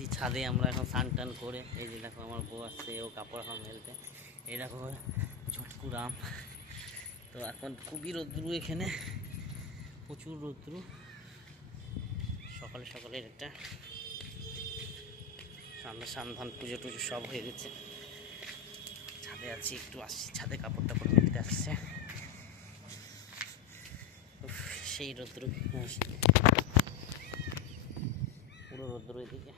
আসছি ছাদে আমরা এখন স্নান টান করে। এই যে দেখো আমার বউ আসছে, ও কাপড় এখন মেলতে। এই দেখো ঝটকু রাম। তো এখন খুবই রোদ্রু, এখানে প্রচুর রোদ্রু। সকালে সকালে একটা সামনে সন্ধান পুজো টুজো সব হয়ে গেছে। ছাদে আছি, একটু আসছি ছাদে, কাপড় টাপড় মেলতে আসছে। সেই রোদ্রু, পুরো রোদ্রু এদিকে।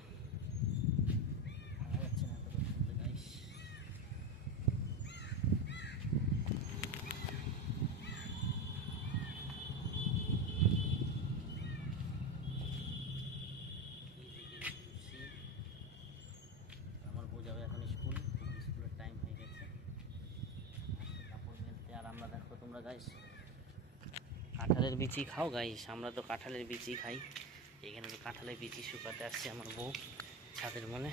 আমার বউ যাবে এখন স্কুল, স্কুলের টাইম হয়ে গেছে, কাপড় মেলতে। আর আমরা দেখো তোমরা গাইস কাঁঠালের বিচি খাও গাইস, আমরা তো কাঁঠালের বিচি খাই। এখানে তো কাঁঠালের বিচি শুকাতে আসছে আমার বউ ছাদের মনে।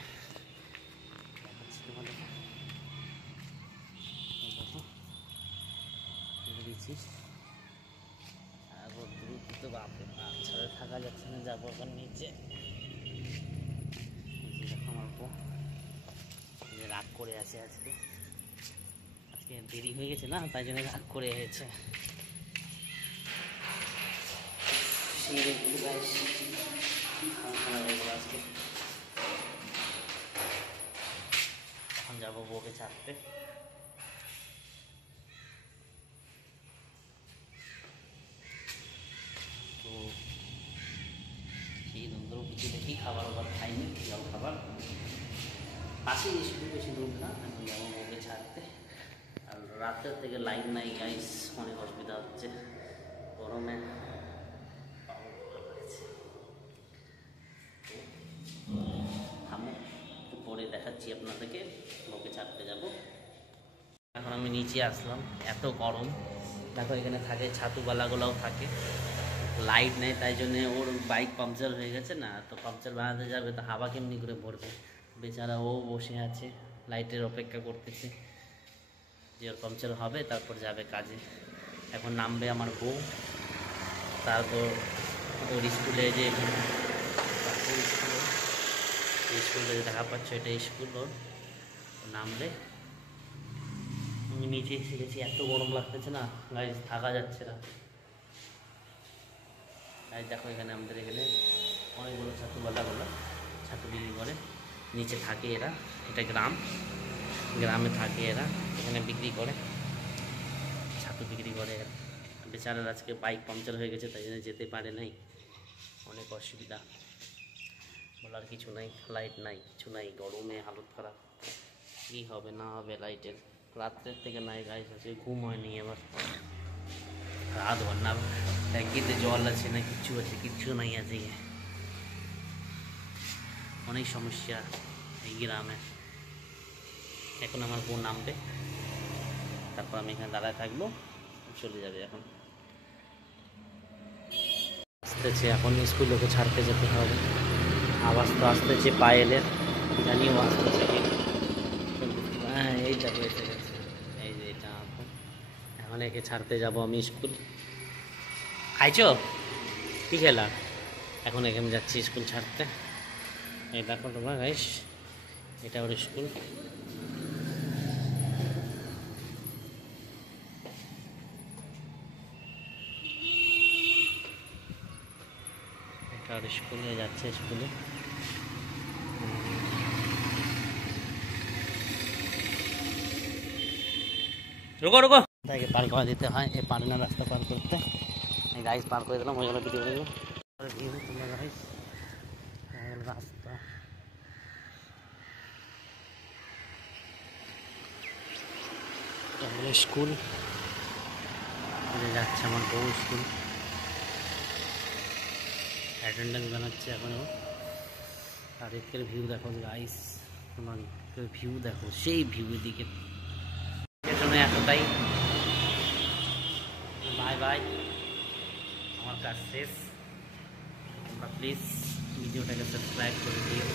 দেখাচ্ছি তোমাদের, দেখো বিচি। আর দ্রুত তো বাপরে বাপ, ছাদে থাকা যাচ্ছে না, যাবো এখন নিচে। দেখো আমার বউ রাগ করে আছে আজকে, আজকে দেরি হয়ে গেছে না, তাই জন্য রাগ করে হয়েছে। এখন যাবো বউকে ছাড়তে। তো সেই রোদ্র কিছু দেখি, খাবার ওবার খাইনি, জল খাবার পাশেই স্কুল, বেশি দূর না। এখন যাবো বউকে ছাড়তে। আর রাতের থেকে লাইন নাই গাইস, অনেক অসুবিধা হচ্ছে গরমে। পরে দেখাচ্ছি আপনাদেরকে, বউকে ছাড়তে যাব। এখন আমি নিচে আসলাম, এত গরম। দেখো এখানে থাকে ছাতুবালাগুলোও থাকে, লাইট নেই, তাই জন্যে ওর বাইক পাংচার হয়ে গেছে না, তো পাংচার বানাতে যাবে, তো হাওয়া কেমনি করে ভরবে বেচারা। ও বসে আছে লাইটের অপেক্ষা করতেছে যে ওর পাংচার হবে, তারপর যাবে কাজে। এখন নামবে আমার বউ, তারপর ওর স্কুলে, যে স্কুলে যে দেখা পাচ্ছ এটা স্কুল, ওর নামলে। আমি নিচে এসে গেছি, এত গরম লাগতেছে না গাইজ, থাকা যাচ্ছে না। গাইজ দেখো এখানে আমাদের এখানে অনেকগুলো ছাতুবালাগুলো ছাতু বিক্রি করে, নিচে থাকে এরা। এটা গ্রাম, গ্রামে থাকে এরা, এখানে বিক্রি করে, ছাতু বিক্রি করে এরা। বেচারার আজকে বাইক পাংচার হয়ে গেছে, তাই জন্য যেতে পারে নাই, অনেক অসুবিধা, বলার কিছু নাই। লাইট নাই, কিছু নাই, গরমে হালত খারাপ। কী হবে না হবে লাইটের, রাত্রের থেকে নাই গাইস, আছে ঘুম হয়নি আমার রাত ভর না। ট্যাঙ্কিতে জল আছে না কিচ্ছু আছে, কিচ্ছু নাই আজকে, অনেক সমস্যা এই গ্রামে। এখন আমার বউ নামবে, তারপর আমি এখানে দাঁড়ায় থাকবো, চলে যাবে। এখন আসতেছে, এখন স্কুল ওকে ছাড়তে যেতে হবে। আওয়াজ তো আসতেছে পায়েলের, জানিও আসতেছে। হ্যাঁ এই দেখো এসে গেছে, এই যে এটা। এখন একে ছাড়তে যাব আমি স্কুল। খাইছো কি খেলা? এখন একে আমি যাচ্ছি স্কুল ছাড়তে। এই দেখো তোমরা গাইস, এটা ওর স্কুল। এটা ওর স্কুলে যাচ্ছে, স্কুলে। রুকো রুকো, তাকে পার করে দিতে হয়, এ পারে না রাস্তা পার করতে। এই গাইস পার করে দিলাম, ওই জন্য ভিডিও করে ভিউ তোমরা গাইস, রাস্তা। স্কুল যাচ্ছে আমার বউ, স্কুল অ্যাটেন্ডেন্স বানাচ্ছে এখনও। আর এদিকের ভিউ দেখো গাইস, তোমার ভিউ দেখো, সেই ভিউ এদিকে। জন্য এতটাই, বাই বাই, আমার কাজ শেষ। তোমরা প্লিজ ভিডিওটাকে সাবস্ক্রাইব করে দিও।